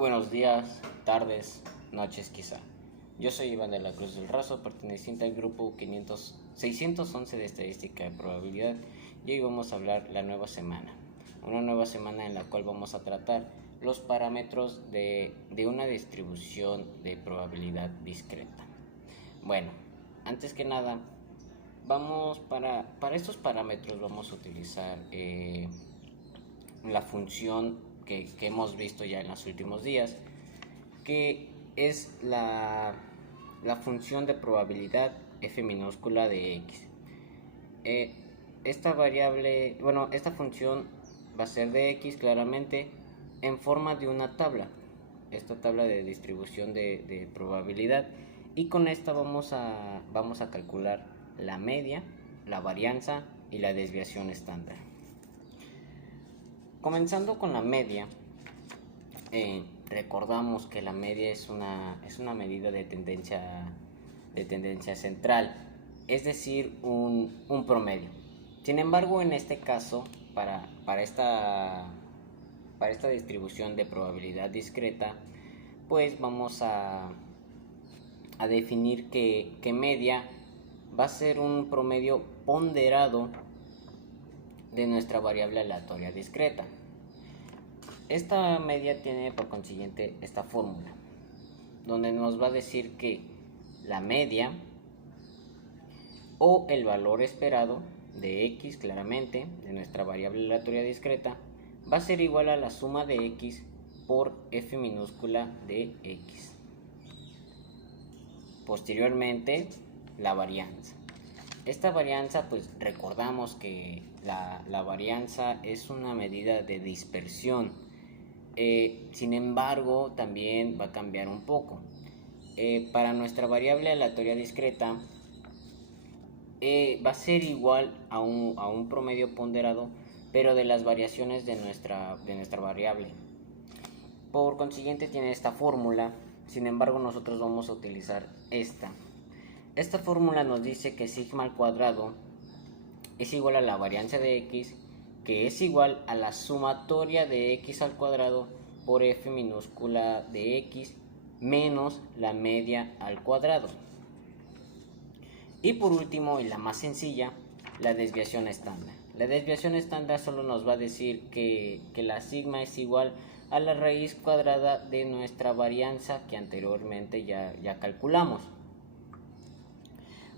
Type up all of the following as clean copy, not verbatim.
buenos días, tardes, noches quizá. Yo soy Iván de la Cruz del Razo, perteneciente al grupo 611 de Estadística de Probabilidad, y hoy vamos a hablar la nueva semana. Una nueva semana en la cual vamos a tratar los parámetros de una distribución de probabilidad discreta. Bueno, antes que nada, para estos parámetros vamos a utilizar la función que hemos visto ya en los últimos días, que es la función de probabilidad f minúscula de x. Esta función va a ser de x claramente en forma de una tabla, esta tabla de distribución de probabilidad, y con esta vamos a calcular la media, la varianza y la desviación estándar. Comenzando con la media, recordamos que la media es una medida de tendencia central, es decir, un promedio. Sin embargo, en este caso, para esta distribución de probabilidad discreta, pues vamos a definir que media va a ser un promedio ponderado de nuestra variable aleatoria discreta. Esta media tiene por consiguiente esta fórmula, donde nos va a decir que la media o el valor esperado de x, claramente, de nuestra variable aleatoria discreta, va a ser igual a la suma de x por f minúscula de x. Posteriormente, la varianza. Esta varianza, pues recordamos que la varianza es una medida de dispersión. Sin embargo, también va a cambiar un poco. Para nuestra variable aleatoria discreta, va a ser igual a un promedio ponderado, pero de las variaciones de nuestra variable. Por consiguiente, tiene esta fórmula. Sin embargo, nosotros vamos a utilizar esta. Esta fórmula nos dice que sigma al cuadrado es igual a la varianza de x, que es igual a la sumatoria de x al cuadrado por f minúscula de x menos la media al cuadrado. Y por último, y la más sencilla, la desviación estándar. La desviación estándar solo nos va a decir que la sigma es igual a la raíz cuadrada de nuestra varianza que anteriormente ya calculamos.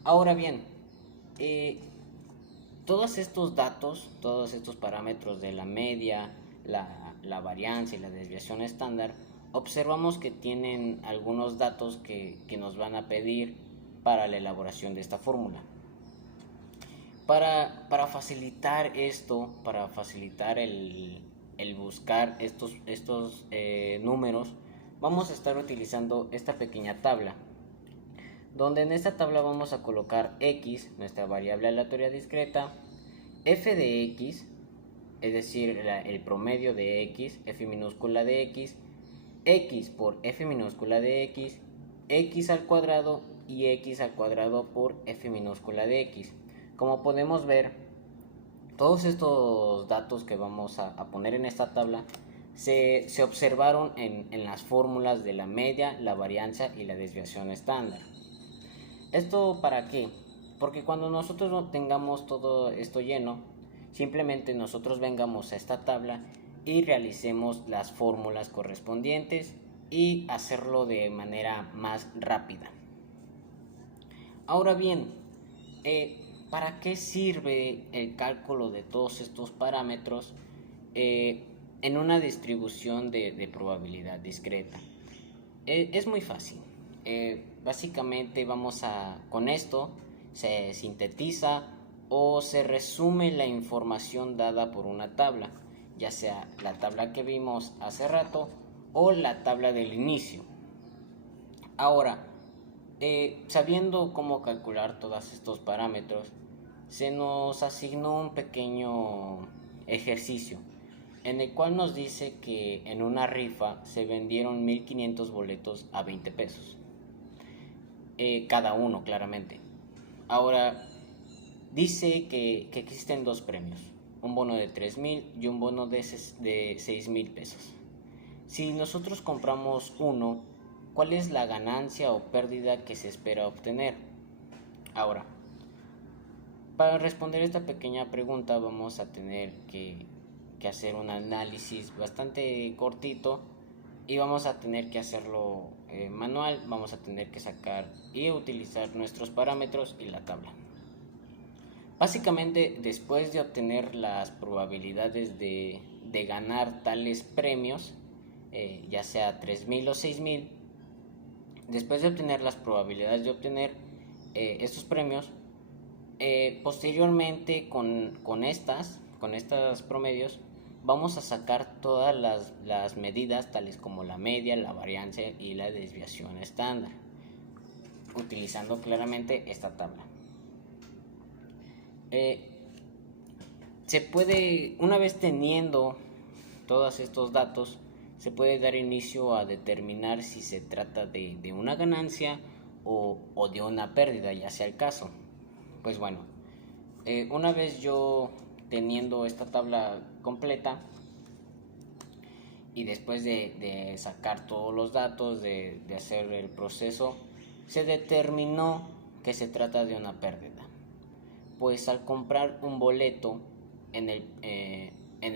Ahora bien, todos estos datos, todos estos parámetros de la media, la varianza y la desviación estándar, observamos que tienen algunos datos que nos van a pedir para la elaboración de esta fórmula. Para facilitar esto, para facilitar el buscar estos números, vamos a estar utilizando esta pequeña tabla, donde en esta tabla vamos a colocar x, nuestra variable aleatoria discreta, f de x, es decir, el promedio de x, f minúscula de x por f minúscula de x al cuadrado y x al cuadrado por f minúscula de x. Como podemos ver, todos estos datos que vamos a poner en esta tabla se observaron en las fórmulas de la media, la varianza y la desviación estándar. ¿Esto para qué? Porque cuando nosotros no tengamos todo esto lleno, simplemente nosotros vengamos a esta tabla y realicemos las fórmulas correspondientes y hacerlo de manera más rápida. Ahora bien, ¿para qué sirve el cálculo de todos estos parámetros en una distribución de probabilidad discreta? Es muy fácil. Básicamente con esto se sintetiza o se resume la información dada por una tabla, ya sea la tabla que vimos hace rato o la tabla del inicio. Ahora, sabiendo cómo calcular todos estos parámetros, se nos asignó un pequeño ejercicio en el cual nos dice que en una rifa se vendieron 1500 boletos a 20 pesos. Cada uno, claramente. Ahora, dice que existen dos premios, un bono de 3000 y un bono de 6000 pesos. Si nosotros compramos uno, ¿cuál es la ganancia o pérdida que se espera obtener? Ahora, para responder esta pequeña pregunta vamos a tener que hacer un análisis bastante cortito y vamos a tener que hacerlo manual. Vamos a tener que sacar y utilizar nuestros parámetros y la tabla. Básicamente, después de obtener las probabilidades de ganar tales premios, ya sea 3.000 o 6.000, después de obtener las probabilidades de obtener estos premios, posteriormente con estas promedios, vamos a sacar todas las medidas tales como la media, la varianza y la desviación estándar, utilizando claramente esta tabla. Se puede, una vez teniendo todos estos datos, se puede dar inicio a determinar si se trata de una ganancia o de una pérdida, ya sea el caso. Pues bueno, una vez yo teniendo esta tabla completa y después de sacar todos los datos, de hacer el proceso, se determinó que se trata de una pérdida. Pues al comprar un boleto en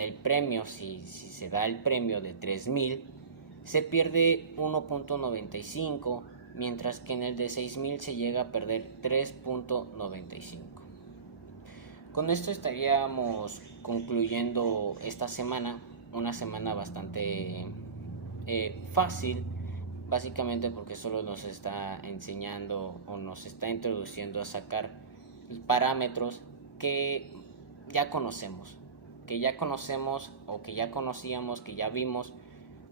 el premio, si se da el premio de 3.000, se pierde 1.95, mientras que en el de 6.000 se llega a perder 3.95. Con esto estaríamos concluyendo esta semana, una semana bastante fácil, básicamente porque solo nos está enseñando o nos está introduciendo a sacar parámetros que ya conocemos o que ya conocíamos, que ya vimos.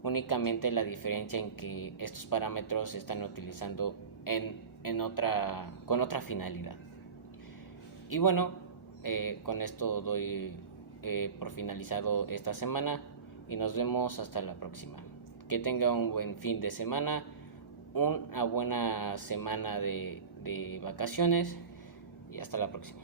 Únicamente la diferencia en que estos parámetros se están utilizando con otra finalidad. Y bueno, con esto doy por finalizado esta semana y nos vemos hasta la próxima. Que tenga un buen fin de semana, una buena semana de vacaciones y hasta la próxima.